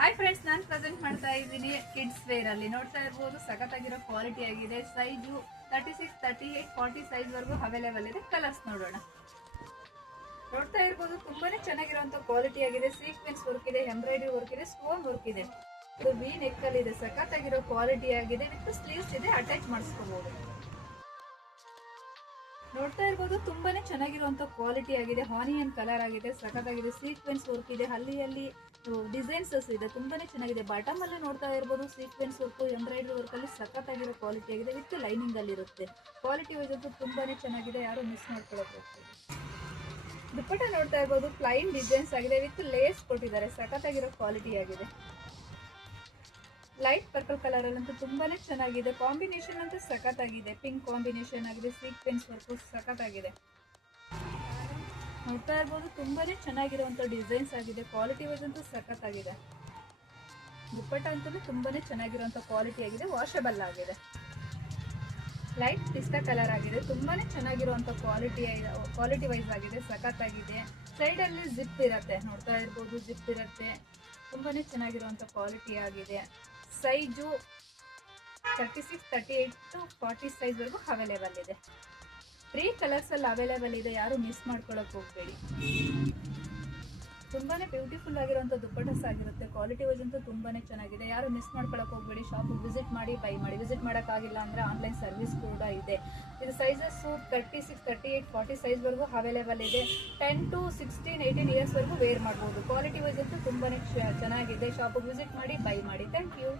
Hi friends, ನಾನು present ಮಾಡ್ತಾ ಇದ್ದೀನಿ ಕಿಡ್ಸ್ ವೇರ್ ಅಲ್ಲಿ. ನೋಡ್ತಾ ಇರ್ಬೋದು, ಸಖತ್ತಾಗಿರೋ ಕ್ವಾಲಿಟಿ ಆಗಿದೆ. ಸೈಜು 36, 38, 40 ಸೈಜ್ ವರೆಗೂ ಅವೈಲೇಬಲ್ ಇದೆ. ಕಲರ್ಸ್ ನೋಡೋಣ. ನೋಡ್ತಾ ಇರ್ಬೋದು, ತುಂಬಾನೇ ಚೆನ್ನಾಗಿರುವಂತ ಕ್ವಾಲಿಟಿ ಆಗಿದೆ. ಸೀಕ್ವೆನ್ಸ್ ವರ್ಕ್ ಇದೆ, ಎಂಬ್ರಾಯ್ಡರಿ ವರ್ಕ್ ಇದೆ, ಸ್ಟೋನ್ ವರ್ಕ್ ಇದೆ. ಇದು ವಿ ನೆಕ್ ಅಲ್ಲಿ ಇದೆ. ಸಖತ್ತಾಗಿರೋ ಕ್ವಾಲಿಟಿ ಆಗಿದೆ. ವಿತ್ ಸ್ಲೀವ್ಸ್ ಇದೆ, ಅಟ್ಯಾಚ್ ಮಾಡಿಸ್ಕೋಬಹುದು. ನೋಡ್ತಾ ಇರ್ಬೋದು, ತುಂಬಾನೇ ಚೆನ್ನಾಗಿರುವಂತ ಕ್ವಾಲಿಟಿ ಆಗಿದೆ. ಆನಿಯನ್ ಕಲರ್ ಆಗಿದೆ, ಸಖತ್ತಾಗಿದೆ. ಸೀಕ್ವೆನ್ಸ್ ವರ್ಕ್ ಇದೆ, ಅಲ್ಲಿ ಡಿಸೈನ್ಸ್ ಇದೆ, ತುಂಬಾನೇ ಚೆನ್ನಾಗಿದೆ. ಬಾಟಮ್ ಅಲ್ಲಿ ನೋಡ್ತಾ ಇರ್ಬೋದು, ಸೀಕ್ವೆನ್ಸ್ ವರ್ಕ್, ಎಂಬ್ರಾಯ್ಡರಿ ವರ್ಕ್ ಅಲ್ಲಿ ಸಖತ್ತಾಗಿರೋ ಕ್ವಾಲಿಟಿ ಆಗಿದೆ. ವಿತ್ ಲೈನಿಂಗ್ ಅಲ್ಲಿ ಇರುತ್ತೆ. ಕ್ವಾಲಿಟಿ ವೈಸ್ ಅಂತೂ ತುಂಬಾನೇ ಚೆನ್ನಾಗಿದೆ, ಯಾರು ಮಿಸ್ ಮಾಡ್ಕೊಳ್ಳೋಕೆ. ದುಪ್ಪಟ್ಟ ನೋಡ್ತಾ ಇರ್ಬೋದು, ಪ್ಲೈನ್ ಡಿಸೈನ್ಸ್ ಆಗಿದೆ, ವಿತ್ ಲೇಸ್ ಕೊಟ್ಟಿದ್ದಾರೆ. ಸಖತ್ತಾಗಿರೋ ಕ್ವಾಲಿಟಿ ಆಗಿದೆ. ಲೈಟ್ ಪರ್ಪಲ್ ಕಲರ್ ಅಲ್ಲಂತೂ ತುಂಬಾನೇ ಚೆನ್ನಾಗಿದೆ. ಕಾಂಬಿನೇಷನ್ ಅಂತೂ ಸಖತ್ತಾಗಿದೆ. ಪಿಂಕ್ ಕಾಂಬಿನೇಷನ್ ಆಗಿದೆ, ಸೀಕ್ವೆನ್ಸ್ ವರ್ಕ್ ಸಖತ್ತಾಗಿದೆ. ನೋಡ್ತಾ ಇರ್ಬೋದು, ತುಂಬಾನೇ ಚೆನ್ನಾಗಿರುವಂತ ಡಿಸೈನ್ಸ್ ಆಗಿದೆ. ಕ್ವಾಲಿಟಿ ವೈಸ್ ಅಂತೂ ಸಖತ್ತಾಗಿದೆ. ದುಪ್ಪಟ್ಟ ಅಂತೂ ತುಂಬಾನೇ ಚೆನ್ನಾಗಿರುವಂತ ಕ್ವಾಲಿಟಿ ಆಗಿದೆ. ವಾಷಬಲ್ ಆಗಿದೆ. ಲೈಟ್ ಪಿಸ್ತಾ ಕಲರ್ ಆಗಿದೆ, ತುಂಬಾನೇ ಚೆನ್ನಾಗಿರುವಂತ ಕ್ವಾಲಿಟಿ ವೈಸ್ ಆಗಿದೆ. ಸಖತ್ತಾಗಿದೆ. ಸೈಡ್ ಅಲ್ಲಿ ಜಿಪ್ ಇರುತ್ತೆ, ನೋಡ್ತಾ ಇರ್ಬೋದು, ಜಿಪ್ ಇರುತ್ತೆ. ತುಂಬಾನೇ ಚೆನ್ನಾಗಿರುವಂತ ಕ್ವಾಲಿಟಿ ಆಗಿದೆ. ಸೈಜು 36, 38 to 40 ಸೈಜ್ ವರೆಗೂ ಅವೈಲೇಬಲ್ ಇದೆ. 3 ಕಲರ್ಸ್ ಅಲ್ಲಿ ಅವೈಲೇಬಲ್ ಇದೆ, ಯಾರು ಮಿಸ್ ಮಾಡ್ಕೊಳಕ್ ಹೋಗ್ಬೇಡಿ. ತುಂಬಾನೇ ಬ್ಯೂಟಿಫುಲ್ ಆಗಿರುವಂತ ದುಪ್ಪಟ್ಟಸ್ ಆಗಿರುತ್ತೆ. ಕ್ವಾಲಿಟಿ ವೈಸ್ ಅಂತೂ ತುಂಬಾನೇ ಚೆನ್ನಾಗಿದೆ, ಯಾರು ಮಿಸ್ ಮಾಡ್ಕೊಳಕ್ ಹೋಗ್ಬೇಡಿ. ಶಾಪ್ ವಿಸಿಟ್ ಮಾಡಿ ಬೈ ಮಾಡಿ. ವಿಸಿಟ್ ಮಾಡೋಕ್ಕಾಗಿಲ್ಲ ಅಂದ್ರೆ ಆನ್ಲೈನ್ ಸರ್ವಿಸ್ ಕೂಡ ಇದೆ. ಇದು ಸೈಜಸ್ 36, 38, 40 ಸೈಜ್ ವರೆಗೂ ಅವೈಲೇಬಲ್ ಇದೆ. 10 to 16, 18 ಇಯರ್ಸ್ ವರೆಗೂ ವೇರ್ ಮಾಡ್ಬೋದು. ಕ್ವಾಲಿಟಿ ವೈಸ್ ಅಂತೂ ತುಂಬಾನೇ ಚೆನ್ನಾಗಿದೆ. ಶಾಪ್ ವಿಸಿಟ್ ಮಾಡಿ ಬೈ ಮಾಡಿ. Thank you.